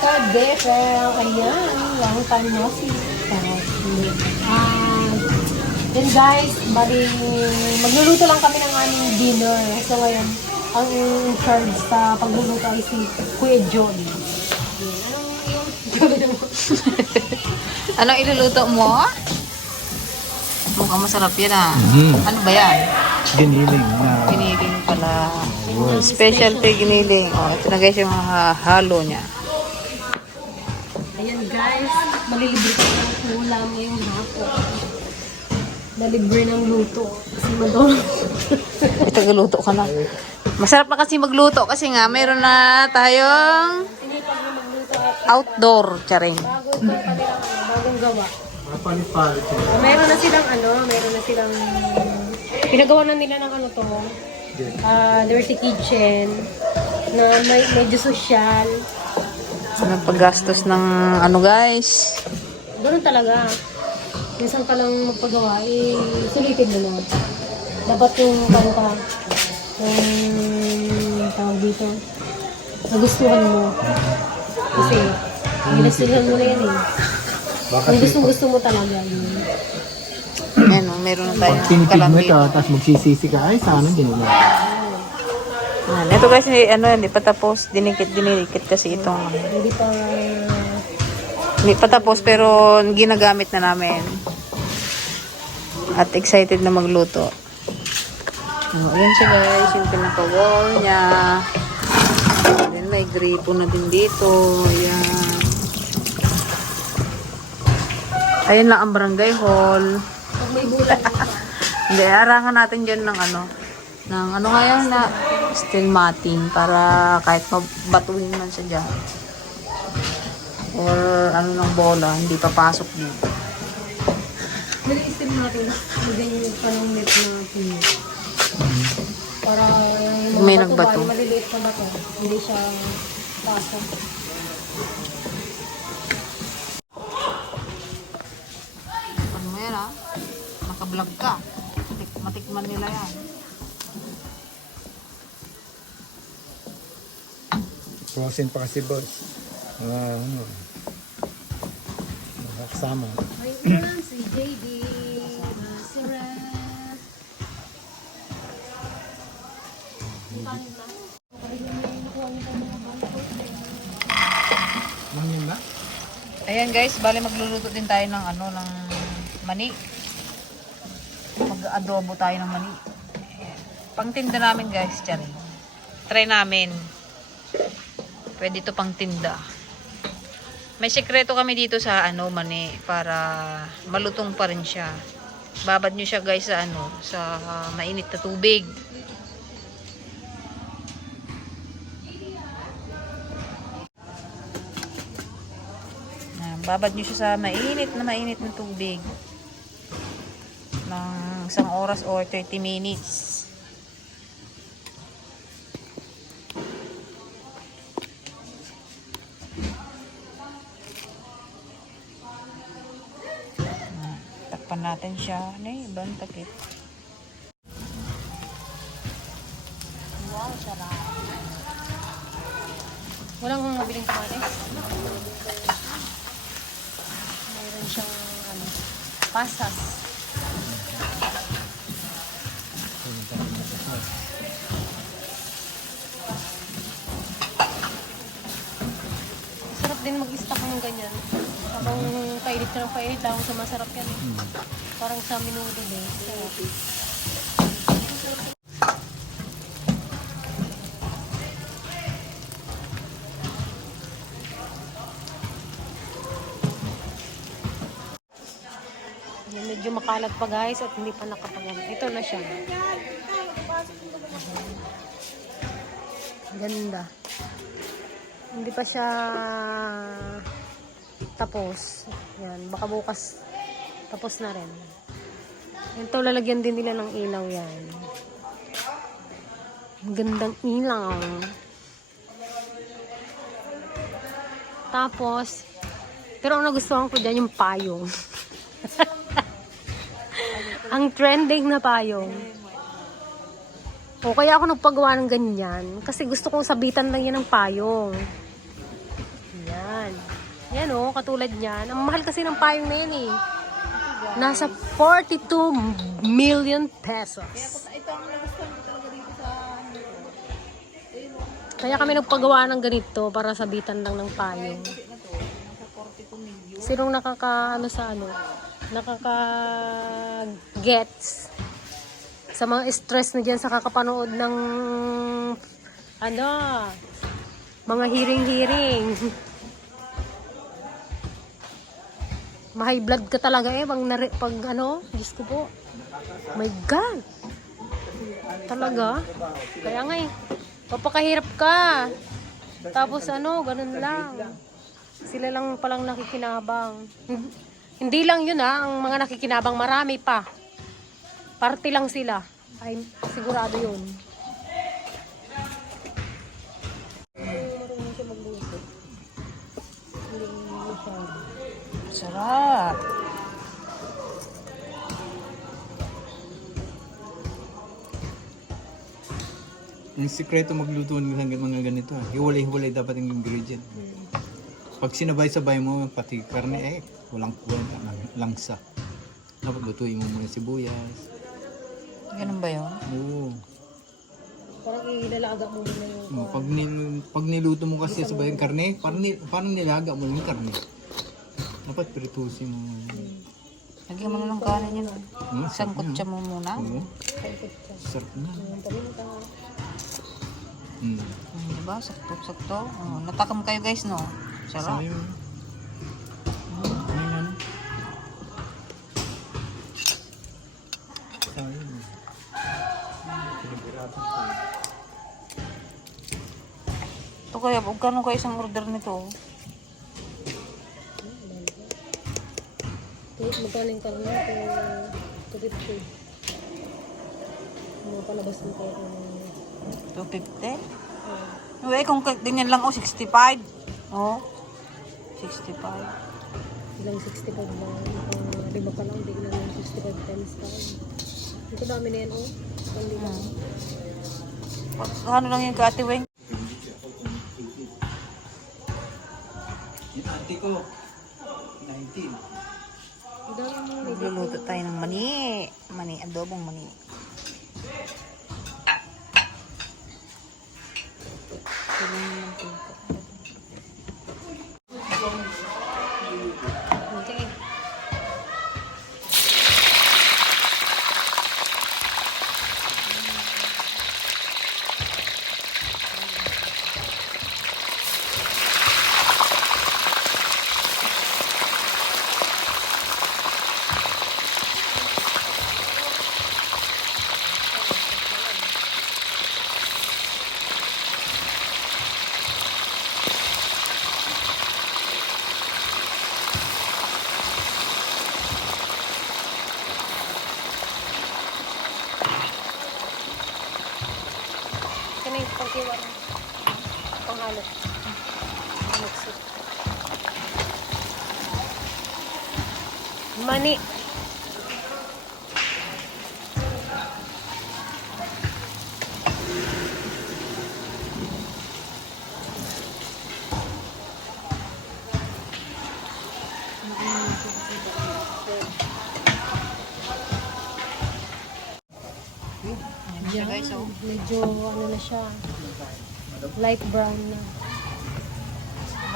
Kadefel! Ayan, time no see. Ah, then guys, bali, magluluto lang kami ng aming dinner. So ngayon, ang in charge sa pagluluto ay si Kuya John. Anong iluluto mo? Mukhang masarap yan ah. Mm. Ano ba yan? Giniling na Giniling pala. Specialty giniling. Oh, ito na guys yung mga halo niya. Ayan guys, malilibre kami ng ulam ngayong hapon. Nalibre ng luto. Kasi madolo. Ito galuto ka na. Masarap na kasi magluto kasi nga mayroon na tayong outdoor charing. bago ito pa nilang ano, bagong gawa. palit-palit. Meron na silang ano, meron na silang pinagawa na nila ng ano to, ah dirty kitchen na may medyo social. Ano paggastos ng ano guys? Ganun talaga. Minsan ka lang magpagawa, eh, sulitin mo na. Dapat yung kanta, yung tawag dito, nagustuhan mo. Kasi, ginastuhan mo na yan eh. Kung gustong gusto mo talaga yun. Ayan oh, meron na tayong Tinipid mo ito, tapos magsisisi ka, ay sana ginawa. Ayan, ito guys, hindi, ano, hindi pa tapos. Dinikit, dinikit kasi itong ano. Hindi pa, Hindi pa tapos pero ginagamit na namin. At excited na magluto. Oh, ayan siya guys, yung pinaka-wall niya. May gripo na din dito. Ayan. Ayan lang ang barangay hall. pag may bulan. Hindi, arangan natin dyan ng ano, ng ano nga yan na steel matting para kahit mabatuhin man siya dyan. Or ano ng bola, hindi papasok dito. Nag-iisip natin, magyan yung panong net na pinit. Para May nagbato. Bato, ba, bato, hindi siya pasok. Ano yan ah? Nakablog ka. Matik matikman nila yan. Frozen pa kasi boss. Ah, ano. Nakakasama. Ayun, si JD, Ayan guys, bali magluluto din tayo ng ano, ng mani. Mag-adobo tayo ng mani. Pangtinda namin guys, tiyan. Try namin. Pwede to pang tinda. May sekreto kami dito sa ano, mani, para malutong pa rin siya. Babad nyo siya guys sa ano, sa ah, mainit na tubig. Babad nyo siya sa mainit na mainit na tubig. Ng isang oras or 30 minutes. Takpan natin siya. Ano ibang takip? Wow, sarap. Walang mabiling kamatis. Mayroon siyang ano, pasas. Sarap din mag-stock ng ganyan. Habang kainit ka ng kainit, lang sumasarap yan. eh. Parang sa minudo din. Sarap. Yan, medyo makalat pa guys at hindi pa nakapagano. Ito na siya. Ganda. Hindi pa siya tapos. Yan, baka bukas tapos na rin. Ito, lalagyan din nila ng ilaw yan. Ang gandang ilaw. Tapos, pero ang nagustuhan ko dyan yung payong. Ang trending na payong. O kaya ako nagpagawa ng ganyan. Kasi gusto kong sabitan lang yan ng payong. Yan. Yan o, katulad niyan. Ang mahal kasi ng payong na yan eh. Nasa 42 million pesos. Kaya kami nagpagawa ng ganito para sabitan lang ng payong. Sinong nakaka ano sa ano? Nakaka gets sa mga stress na dyan sa kakapanood ng ano mga hearing-hearing. Mahay blood ka talaga eh pag, nari, pag ano, Diyos ko po. My God. Talaga. Kaya nga eh. Papakahirap ka. Tapos ano, ganun lang. Sila lang palang nakikinabang. Hin- Hindi lang yun ha, ang mga nakikinabang marami pa. Party lang sila. Ay, sigurado yun. Sarap. Yung sikreto magluto ng mga mga ganito. ah. Hiwalay-hiwalay dapat yung ingredient. Pag sinabay-sabay mo, pati karne, eh, walang kwenta, lang- langsa. Dapat lutuin mo muna sibuyas. Ganun ba yun? Oo. Parang ilalaga mo muna yung Mm, Pag, nil, pag niluto mo kasi sabay yung karne, parang, ni, parang nilaga mo lang yung karne. Dapat pritusin mo. Lagyan mo na ng kanin yun. Hmm, Isang na. kutsa mo muna. Oo, sarap na. Mm. Hmm, diba? Sakto-sakto. Oh, natakam kayo guys, no? Sarap. Sayang. Ito kaya, huwag ka kayo isang order nito. Kahit magaling ka na kung 250. Mga palabas mo kayo kung 250? Uh, eh, kung ganyan lang, oh, 65. Oh, 65. ilang 65 na. Kung lima ka lang, di lang yung 65 times 5. Ito dami na yan, oh. Pag, ano lang yung kati, Weng? Yung ate ko, 19. Ang dami mo. Nagluluto tayo ng mani. Mani, adobong mani. Okay. Ito na yung pangkiwan. Panghalo. Mix it. Mani. Siya guys, oh. Medyo ano na siya. Light brown na.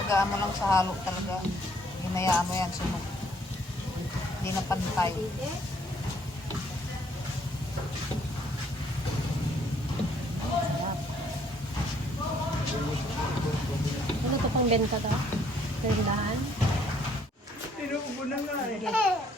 Magaan mo lang sa halo talaga. Hinayaan mo yan, sunog. Hindi na pantay. Ano to pang benta ta? Tindahan? Oh, yan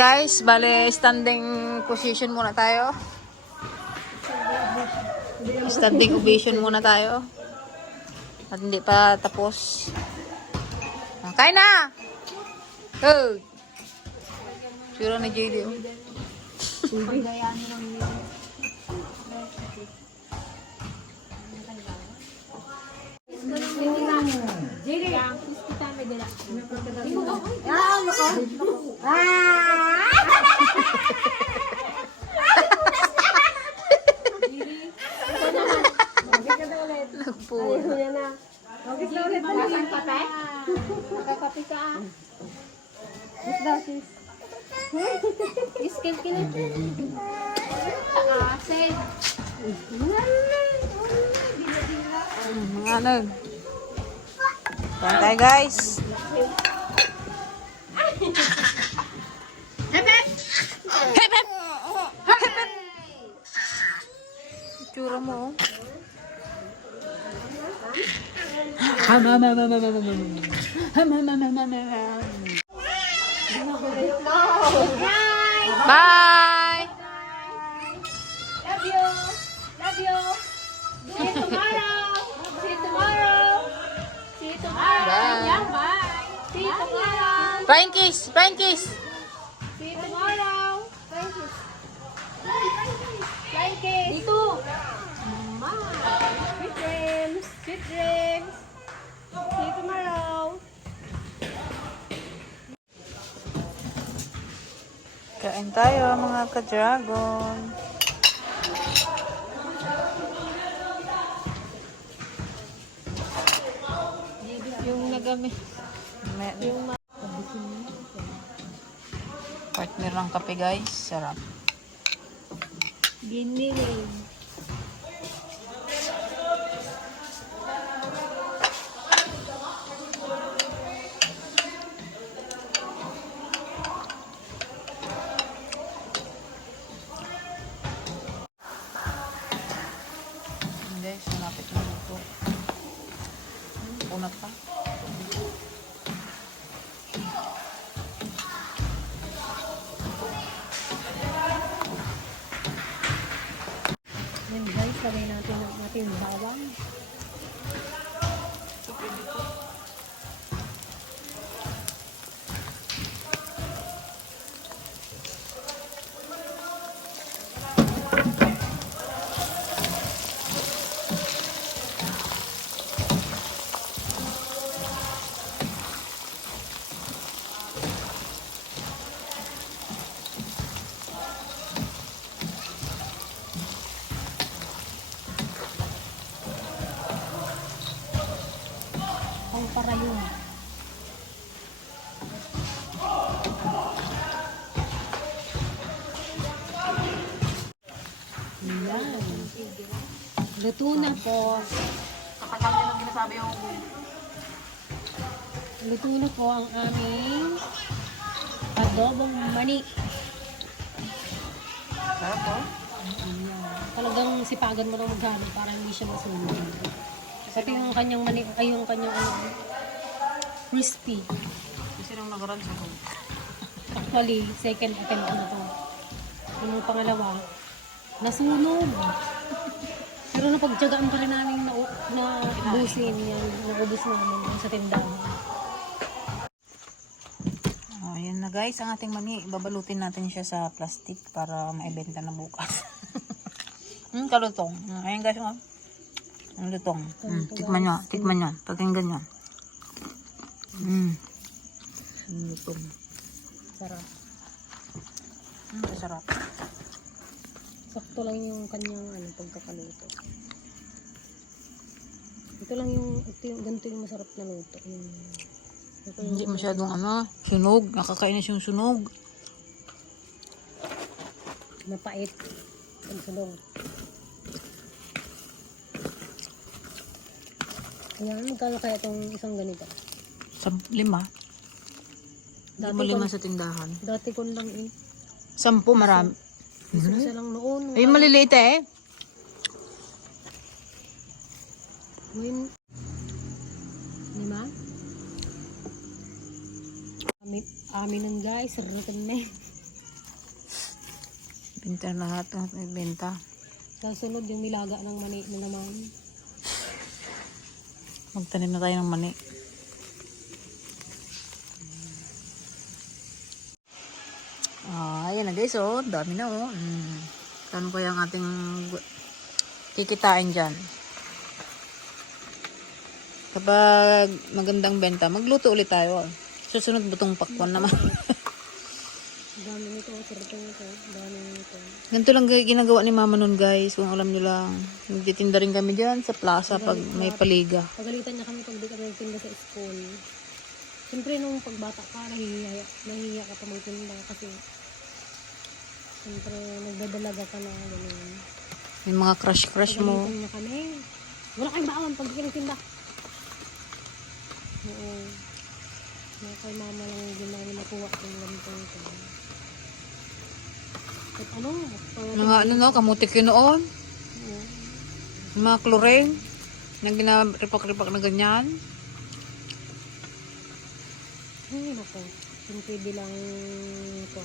guys. Bale, standing position muna tayo. Standing ovation muna tayo. At hindi pa tapos. Ah, Kain na! Oh! Sura ni JD. oh. Nagpuno. Mga ano. Kain tayo guys. Hep hep! Hep hep! Hep hep! Itsura mo oh. Ham, ham, ham, ham, ham, ham, ham. Ham, ham, ham, ham, ham, ham. Bye! Love you. Love you. See you tomorrow. Flying kiss! See you tomorrow. Thank you. Dito. Mama. Sweet dreams. Sweet dreams. See you tomorrow. Kain tayo mga ka-dragon. Yung nagamit. May, partner ng kape guys. Sarap. Giniling. Lagay natin ang ating bawang. Para yun. Yan. Luto na po. Katagal nyo nang ginasabi yung Luto na po ang aming adobong mani. sarap oh. Talagang sipagan mo lang maghalo para hindi siya masunog. Pati yung kanyang mani, ay yung kanyang ano, crispy. Kasi nung nakaraan sa home. Actually, second attempt na to. Yung pangalawa, nasunog. Pero napagtyagaan pa rin namin na, na busin yan. Naubos namin sa tindahan. Oh, yan na guys, ang ating mani. Babalutin natin siya sa plastic para maibenta na bukas. Hmm, kalutong. Ayan guys, oh. Ang lutong. Hmm, tikman nyo, tikman nyo. Pakinggan nyo. Hmm. Ang lutong. Sarap. Hmm, sarap. Sakto lang yung kanyang ano, pagkakaluto. Ito lang yung, ito yung, ganito yung masarap na luto. Yung, ito yung Hindi masyadong ano, sunog. Nakakainis yung sunog. mapait. Ang sunog. Ayan, magkano kaya itong isang ganito? Sa lima. Dati mo lima sa tindahan. dati ko lang eh. Sampu marami. Ko siya lang noon. Ay, maliliit eh. Win. Di ba? Amin, amin nun guys. Rutan na eh. Benta lahat. oh, May benta. Kasunod yung nilaga ng mani na naman. Magtanim na tayo ng mani. Ah, ayan na guys, oh. Dami na, oh. Mm. Kano kaya ang ating kikitain dyan? Kapag magandang benta, magluto ulit tayo. ah. Susunod butong pakwan naman. Dami nito. Ang dami nito. Ganito lang ginagawa ni mama nun guys, kung alam nyo lang. Nagtitinda rin kami dyan sa plaza pag may paliga. Pagalitan niya kami pag di kami nagtinda sa school. Siyempre nung pagbata ka, nahihiya, nahihiya ka pa magtinda kasi siyempre nagdadalaga ka na ganun. Yung mga crush-crush mo. Pagalitan niya kami. Wala kayong bawang pag di ka nagtinda. Oo. Na kay mama lang din namin nakuha yung ganitong ito. At ano? Mga ano no, kamutik yun noon. Mga chlorine. Na ginaripak-ripak na ganyan. Ay, nako. Yung pwede lang ito.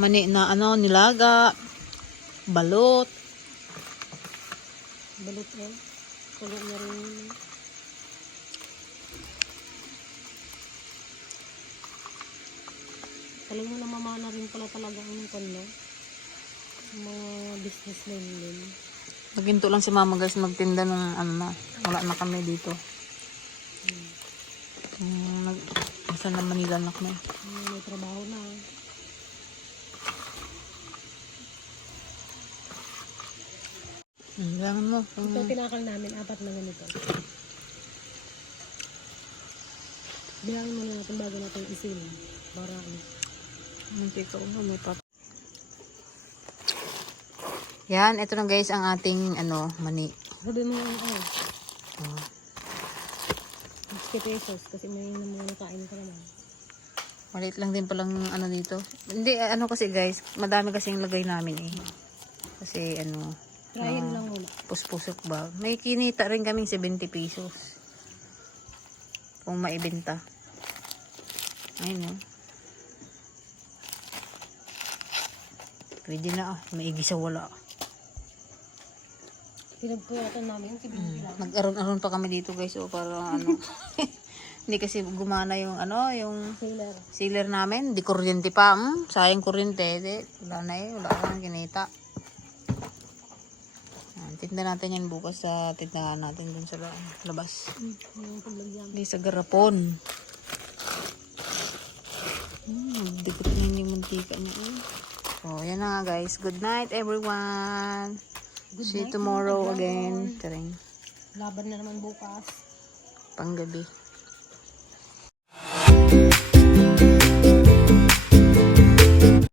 Mani na ano, nilaga. Balot. Balot eh. Kulo niya rin. Alam mo na mamana rin pala talaga ang kondo. Mga business na yun. Naginto lang si mama guys magtinda ng ano na. Wala na kami dito. Um, nag, nasa na Manila na kami. May, may trabaho na. Hmm, Kailangan mo. Ito tinakal namin, apat na ganito. Bilangin muna natin bago natin isin. Para ano. Munti ka ulo, may pat. Yan, ito na guys ang ating ano, mani. Sabi mo yung ano, Oh. 60 pesos kasi may mga nakain ka naman. Maliit lang din palang ano dito. Hindi, ano kasi guys, madami kasi yung lagay namin eh. Kasi ano, Trying lang muna. puspusok ba. May kinita rin kaming 70 pesos. Kung maibenta. Ayun oh. Pwede na ah, maigi sa wala. Pinagkuyatan namin, si Bibi lang. Nag-aron-aron pa kami dito guys oh, para ano. Hindi kasi gumana yung ano, yung Sailor. sealer namin. Di kuryente pa. Hmm? Sayang kuryente. Di, wala na eh. Wala ka nang kinita. Tinda natin yan bukas sa tindahan natin dun sa la- labas. Yung. Hindi sa garapon. Hmm, dikot na yung mantika niya. Eh. So, yan na nga guys. Good night everyone. Good See you night, tomorrow again. Taring Laban na naman bukas. panggabi.